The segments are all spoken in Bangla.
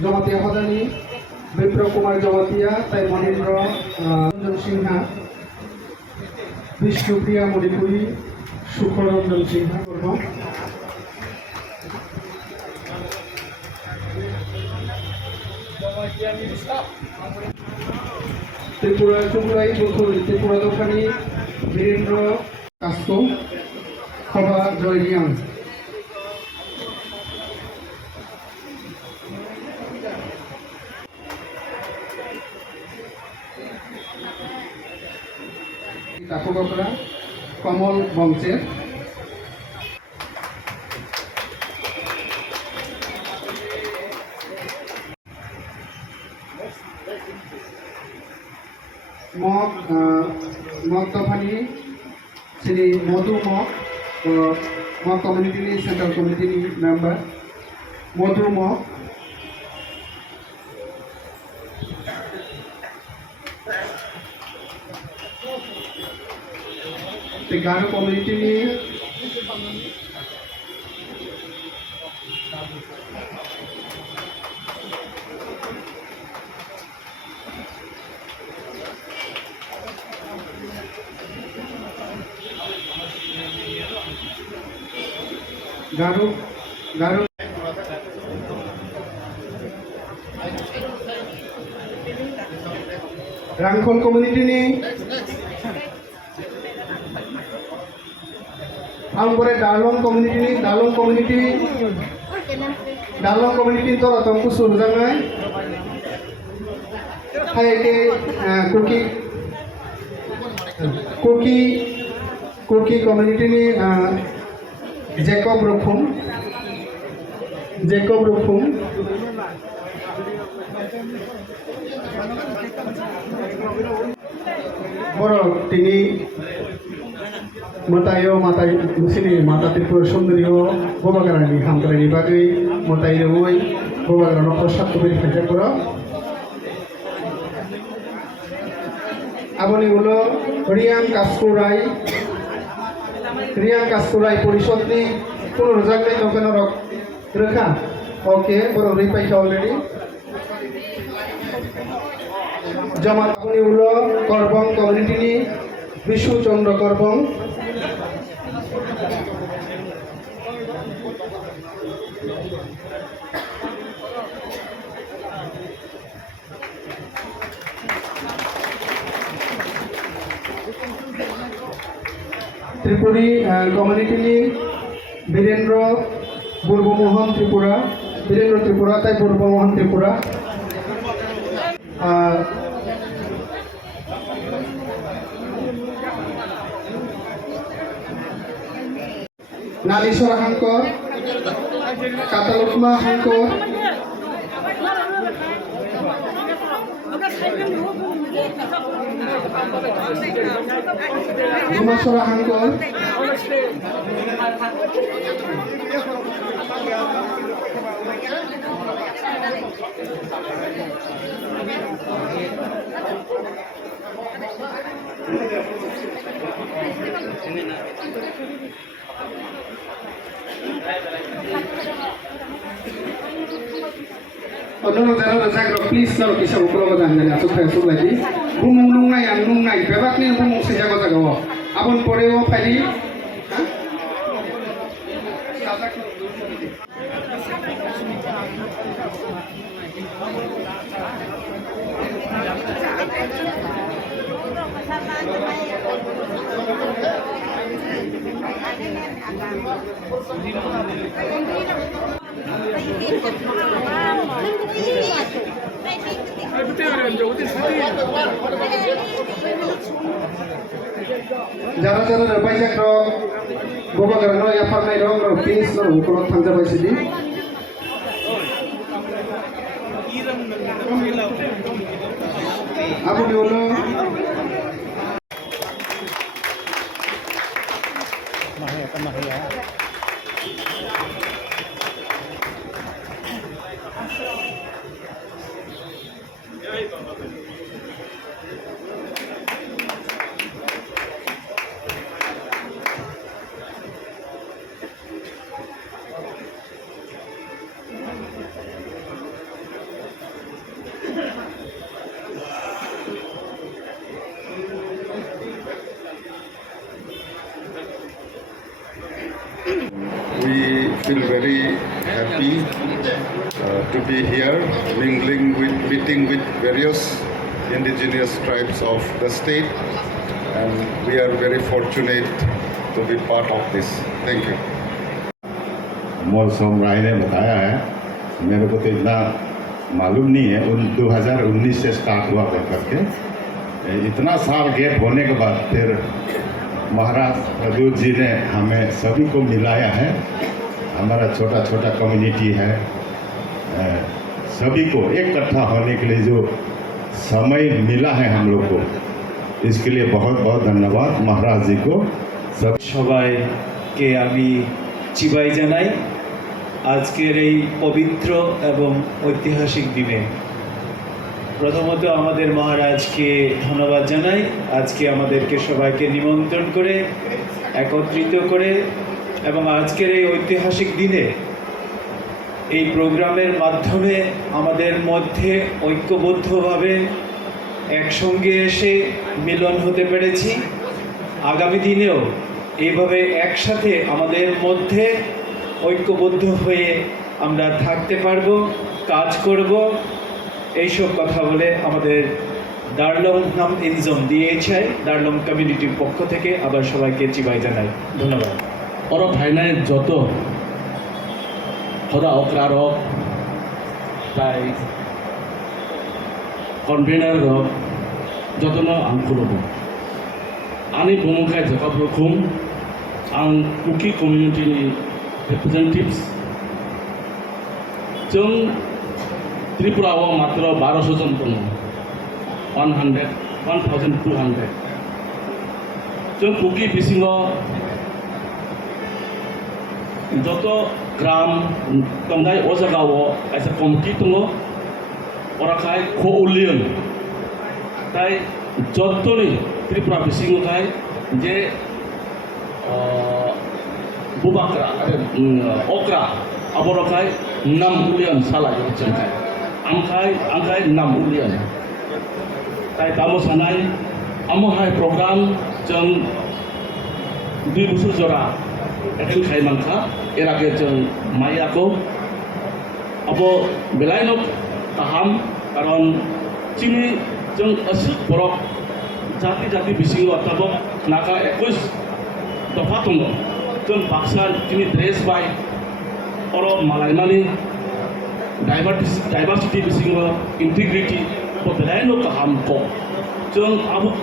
Jamatia Hodani, Vipra Kumar Jamatia, Tai Manindra Singha, Vishnupriya Modipuri, Shukharanjan Singha, Tripura Chumrai, Tripura Dophani, Virendra Kasto, Hoda Joyliang. KOKBOROK Kamal Bangcher Mok Dophani Sini Modu Mok Community Central Community Member Modu Mok The Garo community Garo Rangkhol community ni Angkore Dalong community to atongku surjangai hai ke Koki community ni Jacob Rokhum Borok tini Matayo Matai Musini Mata Tripura Sundario Bobagarani Hamkarani Bagi Matayo Woi Bobagarano Prasad Kubiri Tripura Aboni Ulo Riang Kaskurai Purisotni Puno Zagai Nokanarok Rekha Okay Borok Ripai already Jamat Puni Ulo Korbong Community ni Vishu Chandra Korbong Tripuri Community ni Birendra Burbomohan Tripura Birendra Tripura tai Burbomohan Tripura Naliswara Hankor Katalukma Hankor Dumaswara Hankor Ono jaro jagro please laro kisa ukro badan jani asuk khai asuk lagi bumung nungai bebak ni bumung seja ko jagawo abon poreo phali Jara rebai jakro boba garano ya parnai rong ro please no ukro thangja baisidi abu diulo mahaya We feel very happy to be here, meeting with various indigenous tribes of the state, and we are very fortunate to be part of this. Thank you. मौसम राय ने बताया है, मेरे को तो इतना मालूम नहीं है। 2019 से स्टार्ट हुआ करके इतना साल गैप होने के बाद फिर महाराज प्रद्युत जी ने हमें सभी को मिलाया है। हमारा छोटा छोटा कम्युनिटी है, सभी को इकट्ठा होने के लिए जो समय मिला है हम लोग को, इसके लिए बहुत बहुत धन्यवाद महाराज जी को। सब सबाई के आमी चिबाई जानाई आजकेर এই পবিত্র এবং ঐতিহাসিক দিনে প্রথমত আমাদের মহারাজকে ধন্যবাদ জানাই। আজকে আমাদেরকে সবাইকে নিমন্ত্রণ করে একত্রিত করে এবং আজকের এই ঐতিহাসিক দিনে এই প্রোগ্রামের মাধ্যমে আমাদের মধ্যে ঐক্যবদ্ধভাবে একসঙ্গে এসে মিলন হতে পেরেছি। আগামী দিনেও এইভাবে একসাথে আমাদের মধ্যে ঐক্যবদ্ধ হয়ে আমরা থাকতে পারবো, কাজ করব। এইসব কথা বলে আমাদের দার্লং নাম ইনজম দিয়েছে দার্লং কমিউনিটির পক্ষ থেকে আবার সবাইকে চিবাই জানাই ধন্যবাদ। Orang Thailand joto Hoda Orarokno tai convener ro joto no angkulobo ani bumukai KOKBOROK ang Kuki community representatives जों त्रिपुराव मात्र 1200 जन दङ 1200 जों कुकी बिसिङाव যত গ্রাম দंगाई ओ जगाव ऐसा कमिटी दङ अराखाय खौलियन ताई जतनि त्रिपुरा बिसिङावहाय जे बुबाक्रा आरो अक्रा अबरखाय नाम उलियन सालाय जोंखाय angkai nam ulian. Tai tamu sanai amo hai program jeng di busur jora eken khai mangka erake jeng maya ko abo belainok taham karon chini jeng asuk borok jati bisingo tabok naka 21 dofa tongo jeng baksa chini dress by oro malaimani diversity bisingo integrity abo belainok taham ko jeng abu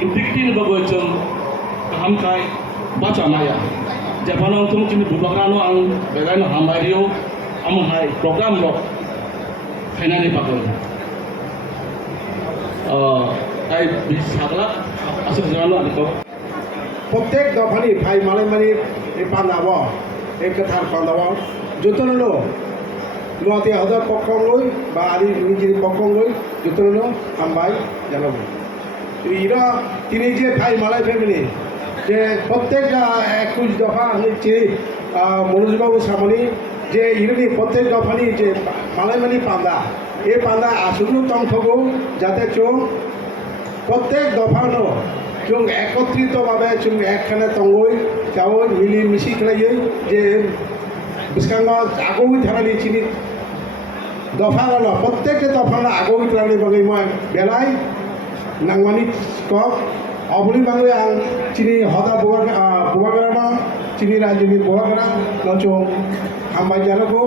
integrity ni bago jeng taham kai baca maya Japan untuk kini bubagrano ang belain hamario amo hai program lo finally pakol তাই সাগলা আসুক জানো আলিকো প্রত্যেক দফানি ভাই মালাইমানির এই পান্দাব এই কথার পান্দাব যতনলো নোয়াতে হাজার পক্ষং লই বা আদি নিজের পক্ষং লই যতনলো হামবাই জানাবো ইরা তিনি যে ভাই মালাই ফ্যামিলি যে প্রত্যেক 21 দফা চিনি মনোজবাবু সামনি যে ইরানি প্রত্যেক দফানি যে মালাইমানি পান্দা এই পান্দা আসুন তংথগো যাতে চোখ প্রত্যেক দফানো जों একত্রিতভাবে जों একখানে তঙ্গই যাও মিলি মিশি খালাयो যে বিস্কাঙ্গ আগোই থানানি চিনি দফাগাল প্রত্যেকটা দফানো আগোই থানানি বাগै মই বেলাই নাংমানি কক অবলি বাগै आं চিনি হদা বুয়াগ্রাম চিনি রাজনী বুয়াগ্রাম নচং হামবাই জানাগো